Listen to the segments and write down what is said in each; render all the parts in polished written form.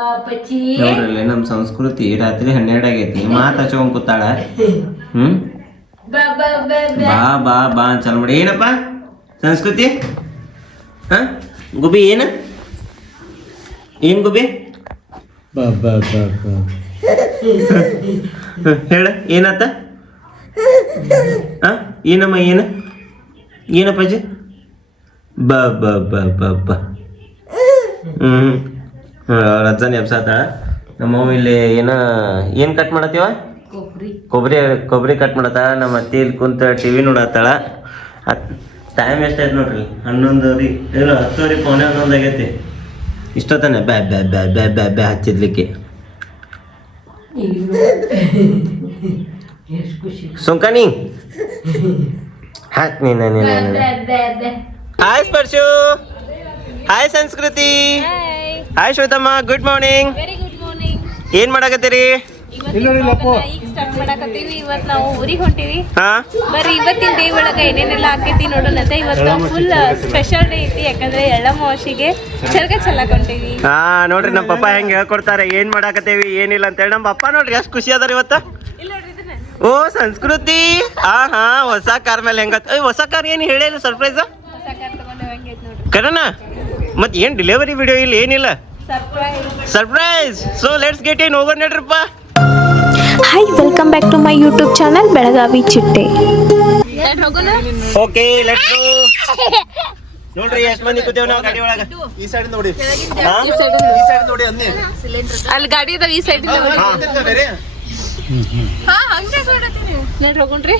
ನೋಡ್ರಲ್ಲಿ ನಮ್ಮ ಸಂಸ್ಕೃತಿ ರಾತ್ರಿ 12 ಆಗೈತಿ ಮಾತು ಹಚ್ಕೊಂಡ್ ಕೂತಾಳ. ಬಾ ಬಾ ಬಾ ಚಲ್ ಮಾಡಿ. ಏನಪ್ಪ ಸಂಸ್ಕೃತಿ? ಗುಬಿ ಏನ ಗುಬಿ? ಬಾ ಬಾ ಬಾ ಬಾ ಹೇಳ ಏನತ್ತ? ಏನಮ್ಮ ಏನಪ್ಪಾಜಿ? ಬಾ ಬಾ ಬಾ ಬಾ ಬಾ. ರಜ್ಜಾನ್ ಎಬ್ಸಾತಾಳ. ನಮ್ಮವ್ವ ಇಲ್ಲಿ ಏನ್ ಕಟ್ ಮಾಡತ್ತೀವ? ಕೊಬ್ಬರಿ ಕಟ್ ಮಾಡತ್ತಾಳ. ನಮ್ಮ ಅತ್ತಿ ಇಲ್ಲಿ ಕುಂತ ಟಿವಿ ನೋಡತ್ತಾಳ. ಟೈಮ್ ಎಷ್ಟಾಯ್ತು ನೋಡ್ರಿ? 11:10 10:30 ಪೌನೆ 11 ಆಗೈತಿ. ಇಷ್ಟೊತ್ತಾನೆ ಬ್ಯಾ ಬ್ಯಾ ಬ್ಯಾ ಬ್ಯಾ ಬ್ಯಾ ಬ್ಯಾ ಹಚ್ಚಿದ್ಲಿಕ್ಕೆ. ಸುಂಕನಿ ಹಾಕ್ ನೀನ. Hi Sparsh. Hi Sanskriti. Hi ಶ್ವೇತಮ್ಮ. Good morning. ಏನ್ ಮಾಡಕತ್ತೀರಿ? ಈಗ ಸ್ಟಾರ್ಟ್ ಮಾಡಕತ್ತೀವಿ. ಇವತ್ತು ನಾವು ಊರಿಗೆ ಹೊಂಟಿವಿ. ಬರ್ರಿ ಇವತ್ತಿನ ಡೇ ಒಳಗ ಏನೇನೆಲ್ಲ ಆಕೈತಿ ನೋಡೋಣಂತ. ಇವತ್ತು ಫುಲ್ ಸ್ಪೆಷಲ್ ಡೇ ಐತಿ. ಯಾಕಂದ್ರೆ ಎಳ್ಳಮಾವಾಸಿಗೆ ಚರಗ ಚೆಲ್ಲಕ್ ಹೊಂಟಿವಿ. ನೋಡ್ರಿ ನಮ್ಮ ಪಪ್ಪ ಹೆಂಗ್ ಹೇಳ್ಕೊಡ್ತಾರೆ ಏನ್ ಮಾಡಾಕತ್ತೇವಿ ಏನಿಲ್ಲ ಅಂತ ಹೇಳಿ. ನಮ್ಮ ಪಪ್ಪ ನೋಡ್ರಿ ಎಷ್ಟು ಖುಷಿ ಅದಾರ ಇವತ್ತ. ಓ ಸಂಸ್ಕೃತಿ ಹೊಸ ಕಾರ್ ಮೇಲೆ ಹೆಂಗ? ಹೊಸ ಕಾರ್ ಏನು ಹೇಳಿಲ್ಲ ಸರ್ಪ್ರೈಸ್ ಕರಣ. ಮತ್ ಏನ್ ಡೆಲಿವರಿ ವಿಡಿಯೋ ಇಲ್ಲ ಏನಿಲ್ಲ, surprise. So let's get in. ಹೋಗೋಣ ನಡ್ರಪ್ಪ. Hi, welcome back to my YouTube channel Belagavi ಚಿಟ್ಟೆ. Okay let's go. ನೋಡ್ರಿ ಎಷ್ಟು ಮಂದಿ ಕೂತೇವ್ ನಾವು ಗಾಡಿ ಒಳಗ. ಈ ಸೈಡ್ ನೋಡಿ, ಈ ಸೈಡ್ ನೋಡಿ. ಅಲ್ಲಿ ಗಾಡಿ ಅದಾವ ಈ ಸೈಡ್. ಹಂಗೆ ನೋಡ್ರಿ ಹೋಗೋಣ್ರಿ.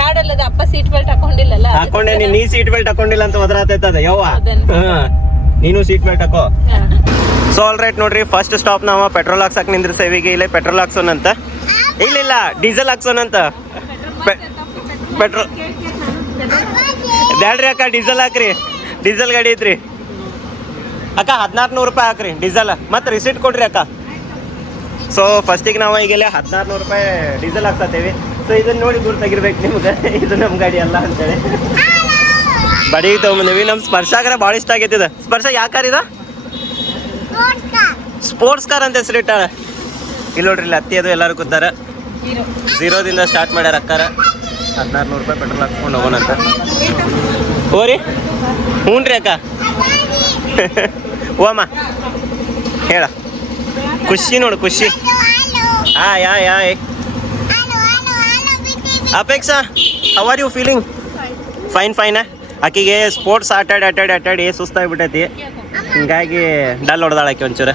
ಹಾಡಲ್ಲದ ಅಪ್ಪ ಸೀಟ್ ಬೆಲ್ಟ್ ಹಾಕೊಂಡಿಲ್ಲಲ್ಲ. ಹಾಕೊಂಡೆ. ನೀ ಸೀಟ್ ಬೆಲ್ಟ್ ಹಾಕೊಂಡಿಲ್ಲ ಅಂತ ಒದರಾತೈತದ ಯವ್ವ. ನೀನು ಸೀಟ್ ಬೆಲ್ಟ್ ಹಾಕೋ. ಸೊ ಆಲ್ ರೈಟ್ ನೋಡ್ರಿ, ಫಸ್ಟ್ ಸ್ಟಾಪ್ ನಾವು ಪೆಟ್ರೋಲ್ ಹಾಕ್ಸಕ್ ನಿಂದ್ರ ಸೇವಿಗೆ. ಇಲ್ಲೇ ಪೆಟ್ರೋಲ್ ಹಾಕ್ಸೋನಂತ. ಇಲ್ಲ ಡೀಸೆಲ್ ಹಾಕ್ಸೋನಂತ. ಪೆಟ್ರೋಲ್ ಬ್ಯಾಡ್ರಿ ಅಕ್ಕ, ಡೀಸೆಲ್ ಹಾಕ್ರಿ. ಡೀಸೆಲ್ ಗಾಡಿ ಐತ್ರಿ ಅಕ್ಕ. 1400 ರೂಪಾಯಿ ಹಾಕ್ರಿ ಡೀಸೆಲ್. ಮತ್ತೆ ರಿಸೀಟ್ ಕೊಡ್ರಿ ಅಕ್ಕ. ಸೊ ಫಸ್ಟಿಗೆ ನಾವು ಈಗೆಲ್ಲ 1400 ರೂಪಾಯಿ ಡೀಸೆಲ್ ಹಾಕ್ಸತ್ತೇವಿ. ಸೊ ಇದನ್ನ ನೋಡಿ ಗುರ್ತಾಗಿರ್ಬೇಕು ನಿಮ್ಗೆ, ಇದು ನಮ್ಮ ಗಾಡಿ ಅಲ್ಲ ಅಂತೇಳಿ ಬಡಿಗೆ ತೊಗೊಂಬಂದೇವಿ. ನಮ್ಮ ಸ್ಪರ್ಶಾಗರ ಭಾಳ ಇಷ್ಟ ಆಗೈತಿದ. ಸ್ಪರ್ಶ ಯಾವ ಕಾರ್ ಇದ? ಸ್ಪೋರ್ಟ್ಸ್ ಕಾರ್ ಅಂತ ಹೆಸರಿಟ್ಟಾಳ. ಇಲ್ಲಿ ನೋಡ್ರಿ, ಇಲ್ಲಿ ಅತ್ತಿ ಅದು ಎಲ್ಲರೂ ಕೂತಾರ. 0ದಿಂದ ಸ್ಟಾರ್ಟ್ ಮಾಡ್ಯಾರ ಅಕ್ಕಾರ. 1400 ರೂಪಾಯಿ ಪೆಟ್ರೋಲ್ ಹಾಕ್ಕೊಂಡು ಹೋಗೋಣಂತ. ಹೋರಿ ಹ್ಞೂ ರೀ ಅಕ್ಕ. ಓಮ್ಮ ಹೇಳ. ಖುಷಿ ನೋಡು, Khushi. Yeah Apeksha, how are you feeling? Fine. ಆಕಿಗೆ ಸ್ಪೋರ್ಟ್ಸ್ ಆಟಾಡಿ ಸುಸ್ತಾಗ್ಬಿಟ್ಟೈತಿ. ಹಿಂಗಾಗಿ ಡಲ್ ಹೊಡೆದಾಳ ಆಕಿ ಒಂಚೂರು.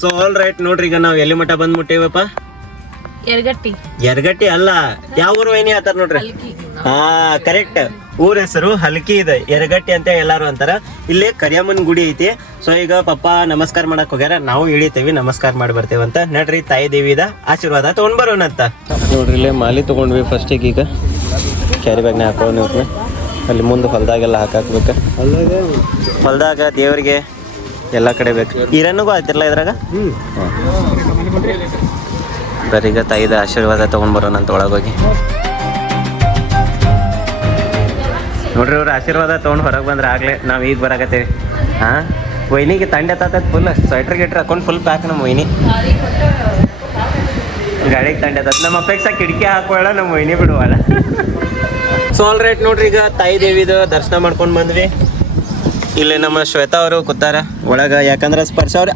ಸೊ ಆಲ್ ರೈಟ್ ನೋಡ್ರಿ, ಈಗ ನಾವು ಎಲ್ಲಿ ಮಠ ಬಂದ್ಬಿಟ್ಟೇವಪ್ಪ? ಯರಗಟ್ಟಿ ಅಲ್ಲ, ಯಾವ ಊರು ಏನಿ ಆತಾರ ನೋಡ್ರಿ. ಕರೆಕ್ಟ್. ಊರ ಹೆಸರು ಹಲ್ಕಿ ಇದೆ, ಯರಗಟ್ಟಿ ಅಂತ ಎಲ್ಲಾರು ಅಂತಾರ. ಇಲ್ಲಿ ಕರಿಯಮ್ಮನ ಗುಡಿ ಐತಿ. ಸೊ ಈಗ ಪಪ್ಪ ನಮಸ್ಕಾರ ಮಾಡಕ್ ಹೋಗ್ಯಾರ, ನಾವು ಇಳಿತೇವಿ, ನಮಸ್ಕಾರ ಮಾಡಿ ಬರ್ತೇವಂತ. ನಡ್ರಿ, ತಾಯಿ ದೇವಿದ ಆಶೀರ್ವಾದ ತಗೊಂಡ್ ಬರೋಣಂತ. ನೋಡ್ರಿ, ಇಲ್ಲೇ ಮಾಲಿ ತಗೊಂಡ್ವಿ ಫಸ್ಟಿಗೆ. ಈಗ ಕ್ಯಾರಿ ಬ್ಯಾಗ್ನ ಹಾಕೋಣ. ಅಲ್ಲಿ ಮುಂದೆ ಹೊಲ್ದಾಗೆಲ್ಲ ಹಾಕಾಕ್ಬೇಕು. ಹೊಲ್ದಾಗ ದೇವ್ರಿಗೆ ಎಲ್ಲ ಕಡೆ ಬೇಕು. ಈರನ್ನಿಗೂ ಆಯ್ತಿರಲ್ಲ ಇದ್ರಾಗ. ಬರೀ ಈಗ ತಾಯಿದ ಆಶೀರ್ವಾದ ತಗೊಂಡ್ ಬರೋಣ ಅಂತ ಒಳಗೋಗಿ. ನೋಡ್ರಿ, ಅವ್ರ ಆಶೀರ್ವಾದ ತೊಗೊಂಡು ಹೊರಗೆ ಬಂದ್ರೆ ಆಗ್ಲೇ ನಾವು ಈಗ ಬರಾಕತ್ತೇವಿ. ವೈನಿಗೆ ತಂಡೆ ತಾತತ್ ಫುಲ್ ಸ್ವೆಟ್ರ್ ಗಿಟ್ರ್ ಹಾಕೊಂಡು ಫುಲ್ ಪ್ಯಾಕ್. ನಮ್ಮ ವೈನಿ ಗಾಡಿಗೆ ತಂಡೆ ತಾತ. ನಮ್ಮ ಅಪೇಕ್ಷಾ ಕಿಟಕಿ ಹಾಕೋಳ, ನಮ್ಮ ವೈನಿ ಬಿಡುವಳ. ಸೊ ಆಲ್ ರೈಟ್ ನೋಡ್ರಿ, ಈಗ ತಾಯಿ ದೇವಿದು ದರ್ಶನ ಮಾಡ್ಕೊಂಡು ಬಂದ್ವಿ. ಇಲ್ಲಿ ನಮ್ಮ ಶ್ವೇತಾ ಅವರು ಕೂತಾರ ಒಳಗ. ಯಾಕಂದ್ರೆ ಸ್ಪರ್ಶ ಅವ್ರು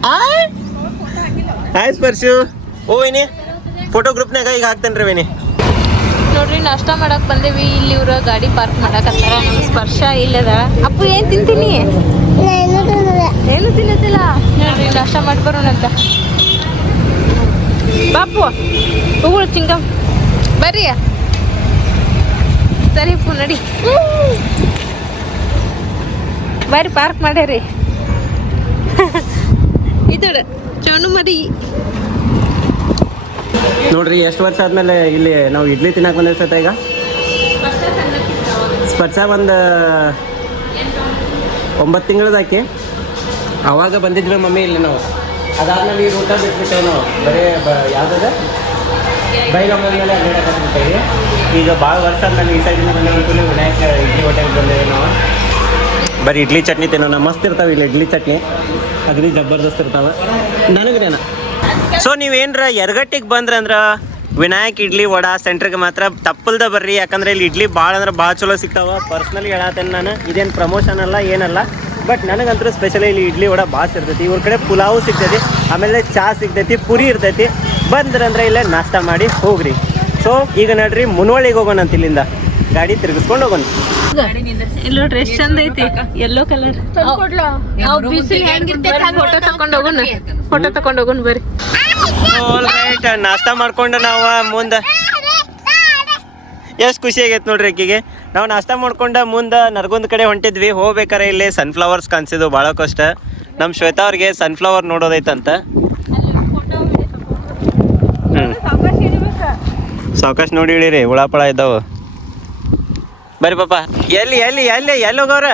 ಹಾಯ್ ಸ್ಪರ್ಶು. ಓ ವೈನಿ, ಫೋಟೋ ಗ್ರೂಪ್ನಾಗ ಈಗ ಹಾಕ್ತೇನ್ರಿ ವೈನಿ. ನೋಡ್ರಿ, ನಾಷ್ಟ ಮಾಡಕ್ ಬಂದೇವಿ. ಇಲ್ಲಿ ಇವ್ರ ಗಾಡಿ ಪಾರ್ಕ್ ಮಾಡಕತ್ತಾರ. ನಮ್ಮ ಸ್ಪರ್ಶ ಇಲ್ಲದ. ಅಪ್ಪು ಏನ್ ತಿಂತೀನಿ? ಏನು ತಿನ್ನತಿಲ್ಲ. ನೋಡ್ರಿ, ನಾಷ್ಟ ಮಾಡಿ ಬರೋಣಂತ. ಬಾಪು ಹೂಗಳು ಚಿಂಗಮ್ ಬರ್ರಿ. ಸರಿ ಅಪ್ಪು, ನಡಿ ಬರ್ರಿ, ಪಾರ್ಕ್ ಮಾಡ್ಯಾರಿ. ಇದಡ ಚೌನು ಮರಿ. ನೋಡ್ರಿ, ಎಷ್ಟು ವರ್ಷ ಆದ್ಮೇಲೆ ಇಲ್ಲಿ ನಾವು ಇಡ್ಲಿ ತಿನ್ನಕ್ ಬಂದಿರ್ತೈತೆ. ಈಗ ಸ್ಪರ್ಶ ಒಂದು 9 ತಿಂಗಳದಾಕಿ ಅವಾಗ ಬಂದಿದ್ರು ಮಮ್ಮಿ ಇಲ್ಲಿ ನಾವು. ಅದಾದ್ಮೇಲೆ ಈ ಊಟ ಬಿಟ್ಬಿಟ್ಟೇವೆ ನಾವು. ಬರೀ ಯಾವುದದ ಬೈಲಮ್ಮ ಮೇಲೆ ಅಡ್ಡಾಡಕತ್ತಿದ್ದೇವೆ. ಈಗ ಭಾಳ ವರ್ಷ ನಾನು ಈ ಸೈಡಿನ ಬಂದಿರೋದು ವಿನಾಯಕ ಇಡ್ಲಿ ಹೋಟೆಲ್ ಬಂದೇವೆ ನಾವು. ಬರೀ ಇಡ್ಲಿ ಚಟ್ನಿ ತಿನ್ನೋಣ. ಮಸ್ತ್ ಇರ್ತಾವೆ ಇಲ್ಲಿ ಇಡ್ಲಿ ಚಟ್ನಿ, ಅಗದಿ ಜಬರ್ದಸ್ತ್ ಇರ್ತಾವೆ ನನಗ್ರೇನ. ಸೊ ನೀವೇನ್ರ ಯರಗಟ್ಟಿಗೆ ಬಂದ್ರೆ ಅಂದ್ರೆ ವಿನಾಯಕ್ ಇಡ್ಲಿ ವಡಾ ಸೆಂಟ್ರಿಗೆ ಮಾತ್ರ ತಪ್ಪಲ್ದ ಬರ್ರಿ. ಯಾಕಂದ್ರೆ ಇಲ್ಲಿ ಇಡ್ಲಿ ಭಾಳ ಅಂದ್ರೆ ಭಾಳ ಚಲೋ ಸಿಗ್ತಾವ. ಪರ್ಸ್ನಲಿ ಹೇಳತ್ತೇನೆ ನಾನು, ಇದೇನು ಪ್ರಮೋಷನ್ ಅಲ್ಲ ಏನಲ್ಲ, ಬಟ್ ನನಗಂತೂ ಸ್ಪೆಷಲಿ ಇಲ್ಲಿ ಇಡ್ಲಿ ವಡಾ ಭಾಳ ಇರ್ತೈತಿ. ಇವ್ರ ಕಡೆ ಪುಲಾವು ಸಿಗ್ತೈತಿ, ಆಮೇಲೆ ಚಾ ಸಿಗ್ತೈತಿ, ಪುರಿ ಇರ್ತೈತಿ. ಬಂದ್ರಂದ್ರೆ ಇಲ್ಲೇ ನಾಷ್ಟ ಮಾಡಿ ಹೋಗ್ರಿ. ಸೊ ಈಗ ನಡ್ರಿ ಮುನ್ವಳ್ಳಿಗೆ ಹೋಗೋಣ ಅಂತ. ಇಲ್ಲಿಂದ ಗಾಡಿ ತಿರ್ಗಿಸ್ಕೊಂಡು ಹೋಗೋಣ. ಇಲ್ಲಿ ನೋಡ್ರಿ ಎಷ್ಟು ಚಂದ ಐತಿ, ಯೆಲ್ಲೋ ಕಲರ್. ಫೋಟೋ ತಕೊಂಡ್ ಹೋಗೋಣ ಬರ್ರಿ. ರೈಟ್, ನಾಷ್ಟ ಮಾಡ್ಕೊಂಡು ನಾವು ಮುಂದೆ ಎಷ್ಟು ಖುಷಿ ಆಗೈತೆ ನೋಡ್ರಿ ಆಕಿಗೆ. ನಾವು ನಾಷ್ಟ ಮಾಡ್ಕೊಂಡು ಮುಂದೆ ನರ್ಗೊಂದ್ ಕಡೆ ಹೊಂಟಿದ್ವಿ. ಹೋಗ್ಬೇಕಾರೆ ಇಲ್ಲಿ ಸನ್ಫ್ಲವರ್ಸ್ ಕಾಣಿಸಿದ್ವು ಭಾಳ ಕಷ್ಟ. ನಮ್ಮ ಶ್ವೇತಾ ಅವ್ರಿಗೆ ಸನ್ಫ್ಲವರ್ ನೋಡೋದೈತಂತ. ಸಾವಕಾಶ ನೋಡಿ ಇಳಿರಿ, ಉಳಾಪಳ ಇದ್ದಾವ. ಬರ್ರಿ ಪಾಪ. ಎಲ್ಲಿ ಎಲ್ಲಿ ಎಲ್ಲಿ ಎಲ್ಲಿ ಹೋಗವ್ರ?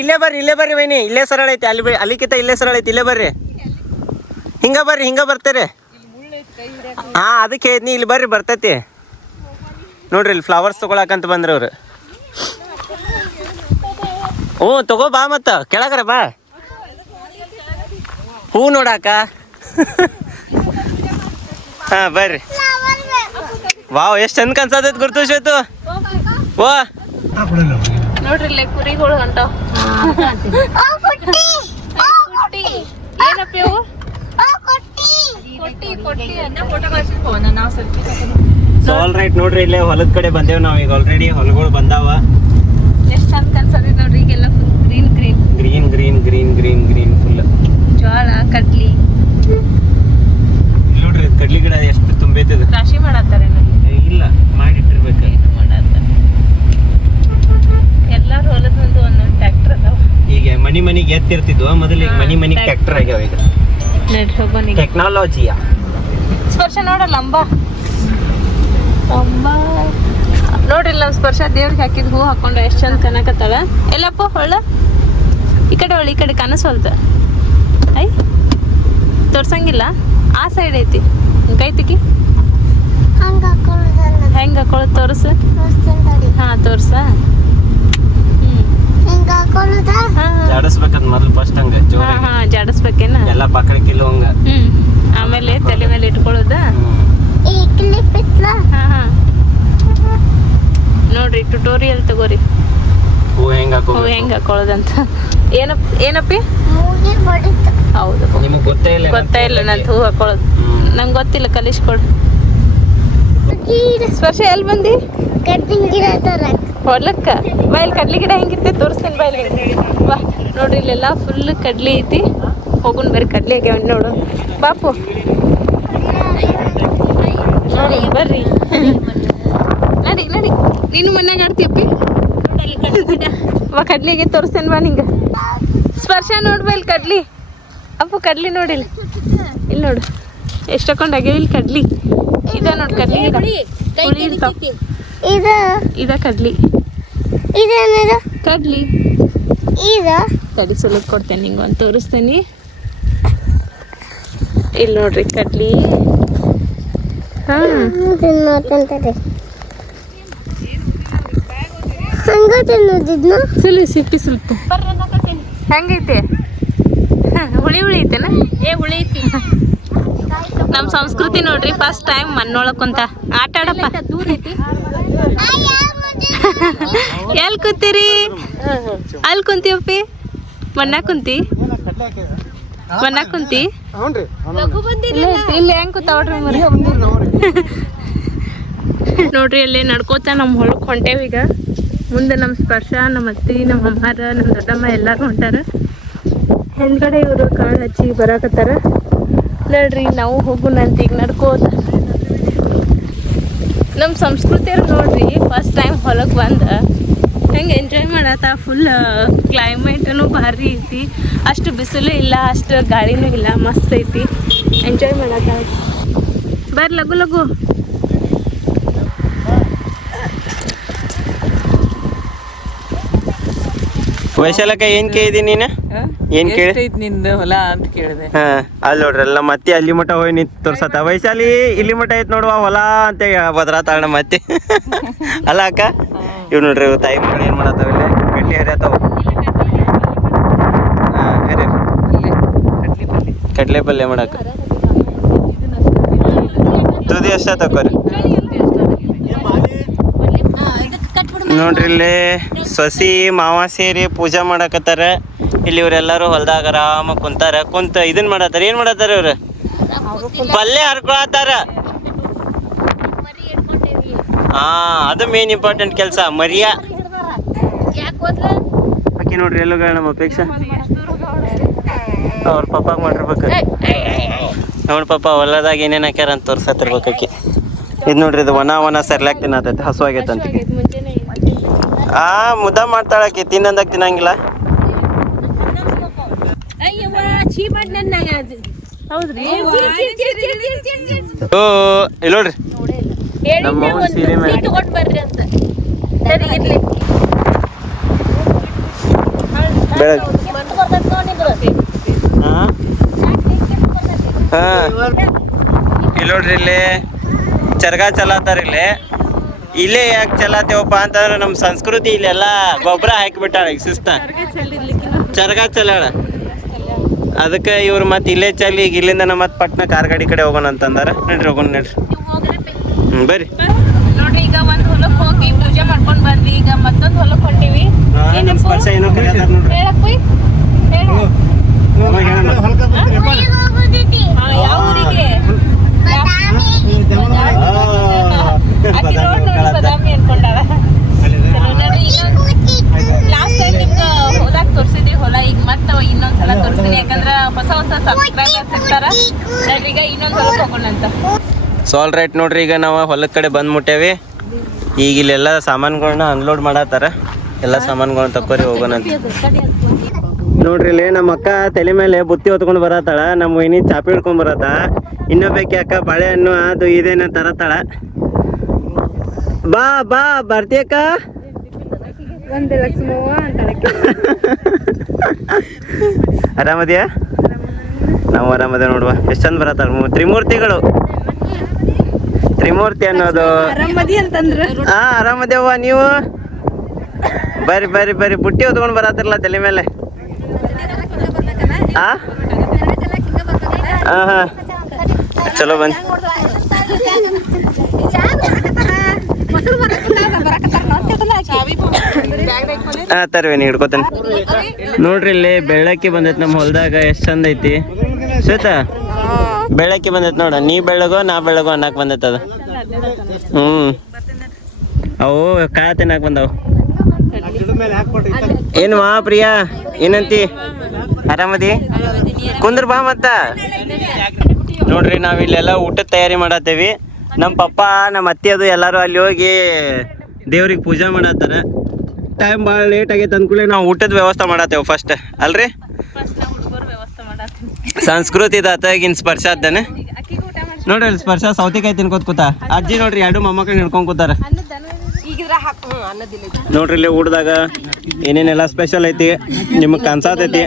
ಇಲ್ಲೇ ಬರ್ರಿ ವೈನಿ, ಇಲ್ಲೇ ಸರಳ ಐತಿ. ಅಲ್ಲಿಕಿಂತ ಇಲ್ಲೇ ಸರಳ ಐತಿ, ಇಲ್ಲೇ ಬರ್ರಿ. ಹಿಂಗ ಬರ್ತೀರಿ. ಹಾಂ ಅದಕ್ಕೆ ಹೇಳಿದ್ನಿ, ಇಲ್ಲಿ ಬರ್ರಿ ಬರ್ತೈತಿ ನೋಡ್ರಿ. ಇಲ್ಲಿ ಫ್ಲವರ್ಸ್ ತೊಗೊಳಕಂತ ಬಂದ್ರಿ ಅವ್ರು. ತಗೋ ಬಾ, ಮತ್ತ ಕೆಳಗರ ಬಾ ಹೂ ನೋಡಾಕ. ಹಾಂ ಬರ್ರಿ. ವಾವ್, ಎಷ್ಟು ಚಂದ ಕನ್ಸತೈತಿ ಗುರ್ತು ಶ್ವೇತು. ವಾ ನೋಡ್ರಿ ಇಲ್ಲಿ ಕುರಿಗಳು ಹೊಂಟಾವ. ಏನಪ್ಪ ಇವು? ಸೊ ಆಲ್ ರೈಟ್ ನೋಡ್ರಿ, ಇಲ್ಲೇ ಹೊಲದ ಕಡೆ ಬಂದೇವ್ ನಾವು ಈಗ. ಆಲ್ರೆಡಿ ಹೊಲಗಳು ಬಂದಾವ. ಎಷ್ಟು ಚಂದ ಕನ್ಸತೈತಿ ನೋಡ್ರಿ. ಈಗೆಲ್ಲ full green green green green green green green full. ಜೋಳ, ಕಡ್ಲಿ ನೋಡ್ರಿ, ಕಡ್ಲಿ ಗಿಡ ಎಷ್ಟು ತುಂಬೈತದ. ರಾಶಿ ಮಾಡತ್ತಾರೆ ಇಲ್ಲ, ಮಾಡಿಟ್ಟಿರ್ಬೇಕು. ಎಲ್ಲಾರು ಹೊಲದ ಮುಂದೆ ಒಂದೊಂದು ಟ್ರ್ಯಾಕ್ಟರ್ ಅದಾವ. ಈಗ ಮನಿಗೆ ಎತ್ತಿರ್ತಿದ್ವ ಮೊದಲು, ಈಗ ಮನಿ ಟ್ರ್ಯಾಕ್ಟರ್ ಆಗ್ಯಾವ ಈಗ. ಟೆಕ್ನಾಲಜಿಯ ಸ್ಪರ್ಶ ನೋಡಲ್ಲ ಅಂಬ ನೋಡ್ರಿ. ನಮ್ಮ ಸ್ಪರ್ಶ ದೇವ್ರಿಗೆ ಹಾಕಿದ್ ಹೂ ಹಾಕೊಂಡು ಎಷ್ಟು ಚಂದ ಕನಕತ್ತಾಳ. ಎಲ್ಲಪ್ಪ ಹೊಳ್ಳ ಈ ಕಡೆ ಹೊಳ್ಳಿ, ಈ ಕಡೆ ಕನಸೋಲ್ತ. ಐ ತೋರ್ಸಂಗಿಲ್ಲ, ಆ ಸೈಡ್ ಐತಿ. ಕೈತಿಕಿ ಹೆಂಗ ಹಾಕೊಳ್ಳೋದು ತೋರ್ಸ. ಹಾಂ ತೋರ್ಸ. ಜಾಡಿಸ್ಬೇಕಂತ ಮೊದಲು ಫಸ್ಟ್ ಹಂಗ ಜಾಡಿಸ್ಬೇಕೇನ ಎಲ್ಲ ಪಕ್ಕಡೆ ಕಿಲೋ ಹಂಗ. ಆಮೇಲೆ ತಲೆ ಮೇಲೆ ಇಟ್ಕೊಳ್ಳೋದ. ನೋಡ್ರಿ ಟ್ಯುಟೋರಿಯಲ್ ತಗೋರಿ, ಹೂ ಹೆಂಗ ಹಾಕೊಳ್ಳೋದಂತ. ಏನಪ್ಪಿ? ಹೌದು, ನಿಮಗೆ ಗೊತ್ತೇ ಇಲ್ಲ ನಂದು ಹೂ ಹಾಕೊಳ್ಳೋದು. ನಂಗೆ ಗೊತ್ತಿಲ್ಲ, ಕಲಿಸ್ಕೊಡು. ಸ್ಪರ್ಶ ಎಲ್ಲಿ ಬಂದಿ? ಹೊಲಕ್ಕ ಬಯಲ್ ಕಡ್ಲಿ ಗಿಡ ಹೆಂಗಿರ್ತೈತೆ ತೋರಿಸ್ತೇನೆ ಬಯಲ್. ಬಾ ನೋಡ್ರಿ, ಇಲ್ಲೆಲ್ಲ ಫುಲ್ ಕಡ್ಲಿ ಐತಿ. ಹೋಗುನ್ ಬರ್ರಿ, ಕಡ್ಲಿ ಆಗ್ಯಾವ ನೋಡು. ಬಾಪು ನೋಡಿ ಬರ್ರಿ. ನಡಿ ನೀನು ಮನ್ಯಾಗ ಆಡ್ತೀಯಪ್ಪಿ. ಬಾ ಕಡ್ಲಿಗೆ ತೋರಿಸ್ತೇನೆ ಬಾ ನಿಂಗೆ. ಸ್ಪರ್ಶ ನೋಡ್ಬಾ ಇಲ್ಲಿ ಕಡ್ಲಿ. ಅಪ್ಪು ಕಡ್ಲಿ ನೋಡಿಲ್ಲ, ಇಲ್ಲಿ ನೋಡು ಎಷ್ಟು ತಕೊಂಡ್ ಆಗ್ಯಾವ ಇಲ್ಲಿ ಕಡ್ಲಿ. ಇದ ನೋಡಿ ಕಡ್ಲಿ ಗಿಡ, ಹುಳಿ ಇರ್ತಾವ. ಇದ ಕಡ್ಲಿ, ಕಡ್ಲಿ ತಡಿ ಸುಲಕ್ ಕೊಡ್ತೇನೆ ನಿಂಗೆ ಒಂದು ತೋರಿಸ್ತೇನೆ. ಇಲ್ಲಿ ನೋಡ್ರಿ ಕಡ್ಲಿ. ಸಿಪ್ಪಿ ಸ್ವಲ್ಪ ಹೆಂಗೈತೆ? ಹುಳಿ ಐತೆನ? ಹುಳಿ ಐತಿ. ನಮ್ಮ ಸಂಸ್ಕೃತಿ ನೋಡ್ರಿ. ಫಸ್ಟ್ ಟೈಮ್ ಮಣ್ಣೊಳಗ್ ಕುಂತ ಆಟ ಆಡಪ್ಪ. ಎಲ್ಲಿ ಕೂತೀರಿ? ಅಲ್ಲಿ ಕುಂತೀವಪ್ಪಿ. ಮಣ್ಣಾಗ ಕುಂತಿ ಇಲ್ಲಿ ಹೆಂಗ್ ಕೂತಾವ್ರಿ ನೋಡ್ರಿ. ಅಲ್ಲಿ ನಡ್ಕೋತ ನಮ್ಮ ಹೊಲಕ್ಕೆ ಹೊಂಟೇವ. ಈಗ ಮುಂದೆ ನಮ್ಮ ಸ್ಪರ್ಶ, ನಮ್ಮ ಅತ್ತಿ, ನಮ್ಮ ಅಮ್ಮಾರ, ನಮ್ಮ ದೊಡ್ಡಮ್ಮ ಎಲ್ಲಾರು ಹೊಂಟಾರ. ಹಿಂದ್ಗಡೆ ಇವರು ಕಾಳು ಹಚ್ಚಿ ಬರಾಕತ್ತಾರ ನೋಡ್ರಿ. ನಾವು ಹೋಗುನಂತ ಈಗ ನಡ್ಕೋತ. ನಮ್ಮ ಸಂಸ್ಕೃತಿಯವ್ರು ನೋಡ್ರಿ ಫಸ್ಟ್ ಟೈಮ್ ಹೊಲಕ್ಕೆ ಬಂದ ಹೆಂಗೆ ಎಂಜಾಯ್ ಮಾಡತ್ತ. ಫುಲ್ ಕ್ಲೈಮೇಟನು ಭಾರಿ ಐತಿ. ಅಷ್ಟು ಬಿಸಿಲು ಇಲ್ಲ, ಅಷ್ಟು ಗಾಳಿನೂ ಇಲ್ಲ, ಮಸ್ತ್ ಐತಿ. ಎಂಜಾಯ್ ಮಾಡತ್ತ. ಬರ್ರಿ ಲಗು ಲಗು. ವೈಶಾಲಕ್ಕ ಏನ್ ಕೇಳಿದಿ ನೀನು ಏನ್ ಕೇಳಿ ನಿಂದ ಹೊಲ ಅಂತ ಕೇಳಿದೆ. ಹಾ ಅಲ್ಲಿ ನೋಡ್ರಿ ಎಲ್ಲ ಮತ್ತೆ ಅಲ್ಲಿ ಮಠ ಹೋಗಿ ನಿಂತು ತೋರ್ಸತ್ತ ವೈಶಾಲಿ ಇಲ್ಲಿ ಮಠ ಐತ್ ನೋಡುವ ಹೊಲ ಅಂತ ಬದ್ರಾತಾಳ ಮತ್ತೆ ಅಲ್ಲ ಅಕ್ಕ ಇವ್ ನೋಡ್ರಿ ಇವ್ ತಾಯಿ ಮಗಳು ಏನ್ ಮಾಡತ್ತಾವ ಇಲ್ಲಿ ಗಡ್ಡಿ ಹರಿಯತಾವ ಕಡ್ಲೆ ಪಲ್ಯ ಮಾಡಾಕ ತುದಿ ಅಷ್ಟ ತಕೋರಿ ನೋಡ್ರಿ ಇಲ್ಲಿ ಸೊಸಿ ಮಾವ ಸೇರಿ ಪೂಜಾ ಮಾಡಕತ್ತಾರ ಇಲ್ಲಿ ಇವ್ರೆಲ್ಲಾರು ಹೊಲ್ದಾಗ ಆರಾಮ ಕುಂತಾರ ಕುಂತ ಇದನ್ ಮಾಡತ್ತಾರ ಏನ್ ಮಾಡತ್ತಾರ ಇವ್ರ ಪಲ್ಯ ಹರ್ಕೊಳತ್ತಾರ ಹಾ ಅದು ಮೇನ್ ಇಂಪಾರ್ಟೆಂಟ್ ಕೆಲಸ ಮರಿಯ ಆಕಿ ನೋಡ್ರಿ ಎಲ್ಲೋಗಳ ನಮ್ಮ ಅಪೇಕ್ಷಾ ಅವ್ರ ಪಪ್ಪಾಗ ಮಾಡಿರ್ಬೇಕು ನೋಡ್ ಪಾಪ ಹೊಲದಾಗ ಏನೇನ್ ಹಾಕ್ಯಾರ ಅಂತ ತೋರ್ಸತ್ತಿರ್ಬೇಕಾಕಿ ಇದು ನೋಡ್ರಿ ಇದು ಒಣ ಸರ್ಲಾಕ್ ತಿನ್ನತೈತಿ ಹಸು ಆಗೈತಂತ ಮುದ್ದ ಮಾಡ್ತಾಳಕಿ ತಿನ್ನಂದಾಗ ತಿನ್ನಂಗಿಲ್ಲ ಓ ಇಲ್ಲಿ ನೋಡ್ರಿ ನಮ್ಮ ಅವ್ವನ್ ಸೀರೆ ಮೇಲೆ ಬೆಳಗ್ಗೆ ಇಲ್ಲಿ ನೋಡ್ರಿ ಇಲ್ಲಿ ಚರ್ಗ ಚಲಾತಾರ ಇಲ್ಲೇ ಯಾಕೆ ಚಲಾತೇವಪ್ಪ ಅಂತಂದ್ರೆ ನಮ್ಮ ಸಂಸ್ಕೃತಿ ಇಲ್ಲೆಲ್ಲ ಗೊಬ್ಬರ ಹಾಕಿಬಿಟ್ಟಾಳ ಈಗ ಸುಸ್ತ ಚರ್ಗ ಚಲಾಳ ಅದಕ್ಕೆ ಇವ್ರು ಮತ್ತೆ ಇಲ್ಲೇ ಚಲಿ ಈಗ ಇಲ್ಲಿಂದ ಮತ್ತೆ ಪಟ್ನ ಕಾರ್ ಗಾಡಿ ಕಡೆ ಹೋಗೋಣ ಅಂತಂದಾರ ನಡ್ರಿ ಹೋಗೋಣ ನಡ್ರಿ ಬರ್ರಿ ನೋಡ್ರಿ ಈಗ ಒಂದ್ ಹೊಲಕ್ ಹೋಗಿ ಪೂಜೆ ಮಾಡ್ಕೊಂಡ್ ಬಂದ್ವಿ ಈಗ ಮತ್ತೊಂದ್ ಹೊಲಕ್ ಹೊಂಟಿವಿ ಯಾವ ಊರಿಗೆ ಬದಾಮಿ ಅನ್ಕೊಂಡಾಳ ಲಾಸ್ಟ್ ಟೈಮ್ ನಿಮ್ಗೆ ಹೋದಾಗ ತೋರ್ಸಿದ್ವಿ ಹೊಲ ಈಗ ಮತ್ತೆ ಇನ್ನೊಂದ್ಸಲ ತೋರಿಸ್ತೀನಿ ಯಾಕಂದ್ರೆ ಹೊಸ ಸಬ್ಸ್ಕ್ರೈಬರ್ಸ್ ಇರ್ತಾರ ಈಗ ಇನ್ನೊಂದ್ ಹೊಲಕ್ ಹೋಗೋಣ ಅಂತ ಸೊ ಆಲ್ ರೈಟ್ ನೋಡ್ರಿ ಈಗ ನಾವು ಹೊಲದ ಕಡೆ ಬಂದು ಮುಟ್ಟೇವಿ ಈಗ ಇಲ್ಲೆಲ್ಲ ಸಾಮಾನುಗಳನ್ನ ಅನ್ಲೋಡ್ ಮಾಡತ್ತಾರ ಎಲ್ಲ ಸಾಮಾನುಗಳನ್ನ ತಕ್ಕೋರಿ ಹೋಗೋಣ ಅಂತ ನೋಡ್ರಿ ಇಲ್ಲಿ ನಮ್ಮ ಅಕ್ಕ ತಲೆ ಮೇಲೆ ಬುತ್ತಿ ಹೊತ್ಕೊಂಡು ಬರತ್ತಾಳ ನಮ್ಮ ವೈನಿ ಚಾಪಿ ಹಿಡ್ಕೊಂಡ್ ಬರತ್ತ ಇನ್ನೊಬ್ಬಾಕಿ ಅಕ್ಕ ಬಾಳೆಹಣ್ಣು ಅದು ಇದೇನ ತರತ್ತಾಳ ಬಾ ಬಾ ಬರ್ತೀಯಕ್ಕ ಆರಾಮದಿಯಾ ನಾವು ಆರಾಮದ ನೋಡುವ ಎಷ್ಟು ಚಂದ ಬರತ್ತಾಳ ತ್ರಿಮೂರ್ತಿಗಳು ತ್ರಿಮೂರ್ತಿ ಅನ್ನೋದು ಹಾ ಆರಾಮದೇವ ನೀವು ಬರ್ರಿ ಬರ್ರಿ ಬರ್ರಿ ಬುಟ್ಟಿ ಹೊತ್ಕೊಂಡು ಬರತ್ತಿರಲ್ಲ ತಲೆ ಮೇಲೆ ಹಾ ಹಾ ಚಲೋ ಬನ್ನಿ ಹಾ ತರ್ವೇನಿ ಹಿಡ್ಕೋತೇನೆ ನೋಡ್ರಿ ಇಲ್ಲಿ ಬೆಳ್ಳಕ್ಕಿ ಬಂದೈತಿ ನಮ್ಮ ಹೊಲದಾಗ ಎಷ್ಟು ಚಂದ ಐತಿ ಶ್ವೇತಾ ಬೆಳ್ಳಕ್ಕಿ ಬಂದೈತಿ ನೋಡ ನೀ ಬೆಳಗೋ ನಾ ಬೆಳಗೋ ಅನ್ನಕ್ ಬಂದೈತ ಅದು ಅವು ಕಾಳ ತಿನ್ನಾಕ ಬಂದವು ಏನು ಮಾ ಪ್ರಿಯಾ ಏನಂತಿ ಆರಾಮದಿ ಕುಂದ್ರ ಬಾ ಮತ್ತ ನೋಡ್ರಿ ನಾವ್ ಇಲ್ಲೆಲ್ಲ ಊಟದ ತಯಾರಿ ಮಾಡತ್ತೇವಿ ನಮ್ಮ ಪಪ್ಪ ನಮ್ಮ ಅತ್ತಿ ಅದು ಎಲ್ಲಾರು ಅಲ್ಲಿ ಹೋಗಿ ದೇವ್ರಿಗೆ ಪೂಜೆ ಮಾಡತ್ತಾರ ಟೈಮ್ ಭಾಳ ಲೇಟ್ ಆಗೈತೆ ಅಂದ್ಕೂಳೆ ನಾವು ಊಟದ ವ್ಯವಸ್ಥೆ ಮಾಡತ್ತೇವೆ ಫಸ್ಟ್ ಅಲ್ರಿ ಸಂಸ್ಕೃತಿ ಈಗಿನ ಸ್ಪರ್ಶ ಅದ್ದಾನೆ ನೋಡ್ರಿ ಅಲ್ಲಿ ಸ್ಪರ್ಶ ಸೌತೆಕಾಯಿ ತಿನ್ಕೋತ ಕೂತ ಅಜ್ಜಿ ನೋಡ್ರಿ ಎರಡು ಮೊಮ್ಮಕ್ಕಳು ಹಿಡ್ಕೊಂಡ್ ಕೂತಾರ ನೋಡ್ರಿ ಇಲ್ಲಿ ಊಟದಾಗ ಏನೇನೆಲ್ಲ ಸ್ಪೆಷಲ್ ಐತಿ ನಿಮಗ್ ಕನ್ಸಾತೈತಿ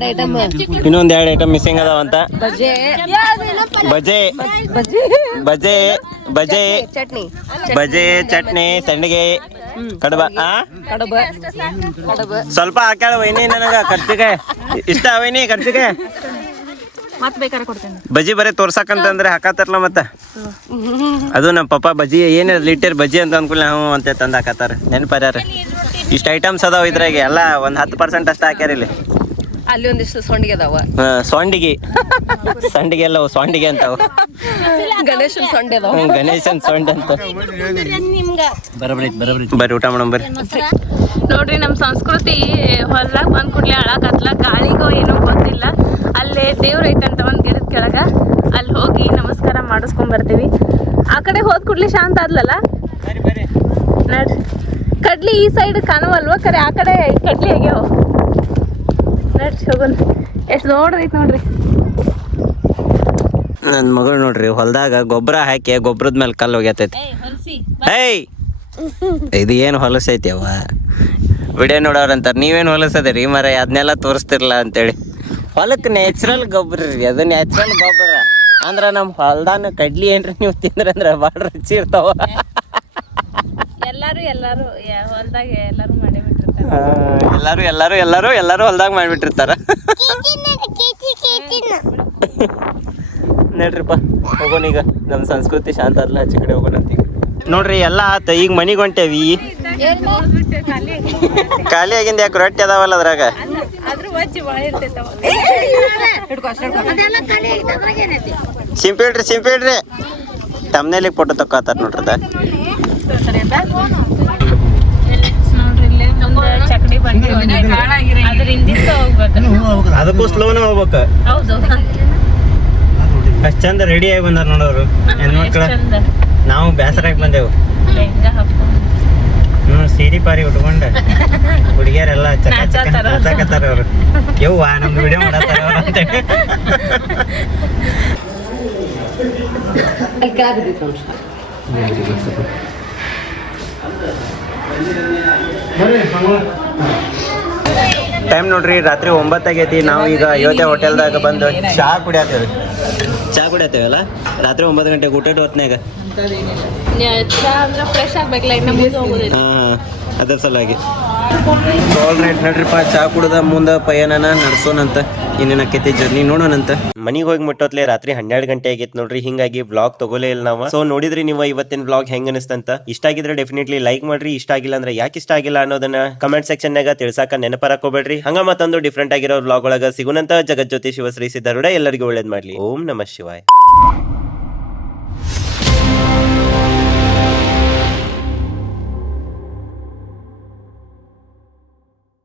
ಇನ್ನೊಂದ್ 2 ಐಟಮ್ ಮಿಸ್ಸಿಂಗ್ ಅದಾವಂತ ಬಜೆ ಬಜೆ ಬಜೆ ಬಜೆ ಚಟ್ನಿ ಸಂಡಿಗೆ ಕಡಬ ಸ್ವಲ್ಪ ಹಾಕ್ಯಾಳ ವೈನಿ ನನಗ ಖರ್ಚಿಗೆ ಇಷ್ಟ ವೈನಿ ಖರ್ಚಿಗೆ ಬಜಿ ಬರೀ ತೋರ್ಸಕಂತಂದ್ರೆ ಹಾಕತ್ತಾರಲ್ಲ ಮತ್ತ ಅದು ನಮ್ಮ ಪಪ್ಪ ಬಜಿ ಏನ್ ಲಿಟರ್ ಬಜಿ ಅಂತ ಅನ್ಕೂಲ ಹ್ಞೂ ಅಂತ ತಂದು ಹಾಕತ್ತಾರ ನೆನಪರ್ಯಾರ ಇಷ್ಟ ಐಟಮ್ಸ್ ಅದಾವ ಇದ್ರಾಗೆ ಎಲ್ಲ ಒಂದ್ 10% ಅಷ್ಟ ಹಾಕ್ಯಾರ ಇಲ್ಲಿ ಅಲ್ಲಿ ಒಂದಿಷ್ಟು ಸೊಂಡಿಗೆ ಅದಾವ ಸೊಂಡಿಗೆ ಸಂಡಿಗೆ ಅಲ್ಲ ಸೊಂಡಿಗೆ ಅಂತಾವ ಗಣೇಶನ್ ಸೊಂಡೆ ಅದಾವ ಗಣೇಶನ್ ಸೊಂಡೆ ಅಂತ ಬರ್ರಿ ಊಟ ಮಾಡೋಣ ಬರ್ರಿ ನೋಡ್ರಿ ನಮ್ಮ ಸಂಸ್ಕೃತಿ ಹೊಲ್ದಾಗ ಬಂದ್ ಕೂಡ್ಲೆ ಅಳಕತ್ಲ ಗಾಳಿಗೋ ಏನೋ ಗೊತ್ತಿಲ್ಲ ಅಲ್ಲೇ ದೇವ್ರ ಐತಂತ ಒಂದ್ ಗಿಡದ ಕೆಳಗ ಅಲ್ಲಿ ಹೋಗಿ ನಮಸ್ಕಾರ ಮಾಡಿಸ್ಕೊಂಡ್ ಬರ್ತೀವಿ ಆ ಕಡೆ ಹೋದ್ ಕೂಡ್ಲೆ ಶಾಂತ ಆದ್ಲಲ್ಲ ನೋಡ್ರಿ ಕಡ್ಲಿ ಈ ಸೈಡ್ ಕಾಣವಲ್ವ ಕರೆ ಆ ಕಡೆ ಕಡ್ಲಿ ಆಗ್ಯಾವ ನೋಡ್ರಿ ಹೋಗೋಣ ಎಷ್ಟು ದೊಡ್ಡದೈತಿ ನೋಡ್ರಿ ನನ್ನ ಮಗಳು ನೋಡ್ರಿ ಹೊಲದಾಗ ಗೊಬ್ಬರ ಹಾಕಿ ಗೊಬ್ಬರದ ಮೇಲೆ ಕಲ್ಲು ಹೋಗ್ಯತೈತಿ ಏಯ್ ಇದು ಏನು ಹೊಲಸೈತಿ ಅವ ವಿಡಿಯೋ ನೋಡೋರಂತಾರೆ ನೀವೇನು ಹೊಲಸದಿರಿ ಮರ ಅದನ್ನೆಲ್ಲ ತೋರಿಸ್ತಿರಲ್ಲ ಅಂತೇಳಿ. ಹೊಲಕ್ಕೆ ನ್ಯಾಚುರಲ್ ಗೊಬ್ಬರ ರೀ, ಅದು ನ್ಯಾಚುರಲ್ ಗೊಬ್ಬರ ಅಂದ್ರೆ ನಮ್ಮ ಹೊಲ್ದಾನ ಕಡ್ಲಿ ಏನ್ರಿ ನೀವು ತಿಂದ್ರಂದ್ರೆ ಭಾಳ ರುಚಿ ಇರ್ತಾವ. ಎಲ್ಲರೂ ಹೊಲ್ದಾಗ ಎಲ್ಲರೂ ಮಾಡೇ ಬಿಟ್ಟಿರ್ತಾರೆ. ಎಲ್ಲರೂ ಹೊಲ್ದಾಗ ಮಾಡಿಬಿಟ್ಟಿರ್ತಾರ. ನೋಡ್ರಿಪ್ಪ ಹೋಗೋಣ ಈಗ, ನಮ್ಮ ಸಂಸ್ಕೃತಿ ಶಾಂತ ಅದ್ಲ ಆಚೆ ಕಡೆ ಹೋಗೋಣ ಅಂತ. ಈಗ ನೋಡ್ರಿ ಎಲ್ಲ ಆತ, ಈಗ ಮನೆಗೆ ಹೊಂಟೇವಿ. ಖಾಲಿ ಆಗಿಂದ ಯಾಕೆ ರೊಟ್ಟಿ ಅದಾವಲ್ಲ ಅದ್ರಾಗ. ಸಿಂಪಿಡ್ರಿ ತಮ್ಮನೇಲಿಗೆ ಫೋಟೋ ತಕ್ಕೋತಾರ ನೋಡ್ರದ. ಚಕಡಿ ಬಂಡಿ ಅದ್ರ ಹಿಂದಿಂದ ಹೋಗ್ಬೇಕು, ಅದಕ್ಕೂ ಸ್ಲೋನ ಹೋಗ್ಬೇಕು. ಹೌದು ಅಷ್ಟ್ ಚಂದ ರೆಡಿ ಆಗಿ ಬಂದಾರ ನೋಡೋರು ಹೆಣ್ಮಕ್ಳು. ನಾವು ಬೇಸರಾಗಿ ಬಂದೆವು. ಸೀರೆ ಪಾರಿ ಉಟ್ಕೊಂಡ ಹುಡುಗಿಯರೆಲ್ಲ ಚಕತ್ತಾರ ಅವ್ರು. ಯವ್ವ ನಮ್ದು ವಿಡಿಯೋ ಮಾಡತ್ತಾರ ಅವ್ರು ಅಂತೇಳಿ. ಟೈಮ್ ನೋಡ್ರಿ ರಾತ್ರಿ 9 ಆಗೈತಿ. ನಾವು ಈಗ ಅಯೋಧ್ಯೆ ಹೋಟೆಲ್ದಾಗ ಬಂದು ಚಹಾ ಕುಡಿಯತ್ತೇವಲ್ಲ ರಾತ್ರಿ 9 ಗಂಟೆಗೆ ಊಟದ ಹೊತ್ನ್ಯಾಗ. ಚಾ ಅಂದ್ರೆ ಫ್ರೆಶ್ ಆಗ್ಬೇಕಲ್ಲ, ಇನ್ನ ಮುಂದೆ ಹೋಗೋದಿಲ್ಲ. ಅದ್ರ ಸಲುವಾಗಿ ಆಲ್ ರೈಟ್ ನಡ್ರಿಪ್ಪ, ಚಾ ಕುಡ್ದ ಮುಂದೆ ಪಯಣನ ನಡ್ಸೋಣಂತ. ಇನ್ನೇನು ಆಕೈತಿ ಜರ್ನಿ ನೋಡೋಣಂತ. ಮನಿಗೆ ಹೋಗಿ ಮುಟ್ಟೋತ್ಲೆ ರಾತ್ರಿ 12 ಗಂಟೆ ಆಗೈತೆ ನೋಡ್ರಿ. ಹಿಂಗಾಗಿ ವ್ಲಾಗ್ ತಗೋಲೇ ಇಲ್ಲ ನಾವು. ಸೊ ನೋಡಿದ್ರಿ ನೀವು ಇವತ್ತಿನ ವ್ಲಾಗ್ ಹೆಂಗ ಅನಿಸ್ತಂತ. ಇಷ್ಟ ಆಗಿದ್ರೆ ಡೆಫಿನೆಟ್ಲಿ ಲೈಕ್ ಮಾಡ್ರಿ. ಇಷ್ಟ ಆಗಿಲ್ಲ ಅಂದ್ರೆ ಯಾಕೆ ಇಷ್ಟ ಆಗಿಲ್ಲ ಅನ್ನೋದನ್ನ ಕಮೆಂಟ್ ಸೆಕ್ಷನ್ ನಾಗ ತಿಳ್ಸಾಕ ನೆನಪರಾಕ್ ಹೋಗ್ಬೇಡ್ರಿ. ಹಂಗ ಮತ್ತೊಂದು ಡಿಫ್ರೆಂಟ್ ಆಗಿರೋ ವ್ಲಾಗ್ ಒಳಗ ಸಿಗುನಂತ. ಜಗಜ್ಯೋತಿ ಶಿವಶ್ರೀ ಸಿದ್ದಾರೂಢ ಎಲ್ಲರಿಗೂ ಒಳ್ಳೇದ್ ಮಾಡ್ಲಿ. ಓಂ ನಮಃ ಶಿವಾಯ.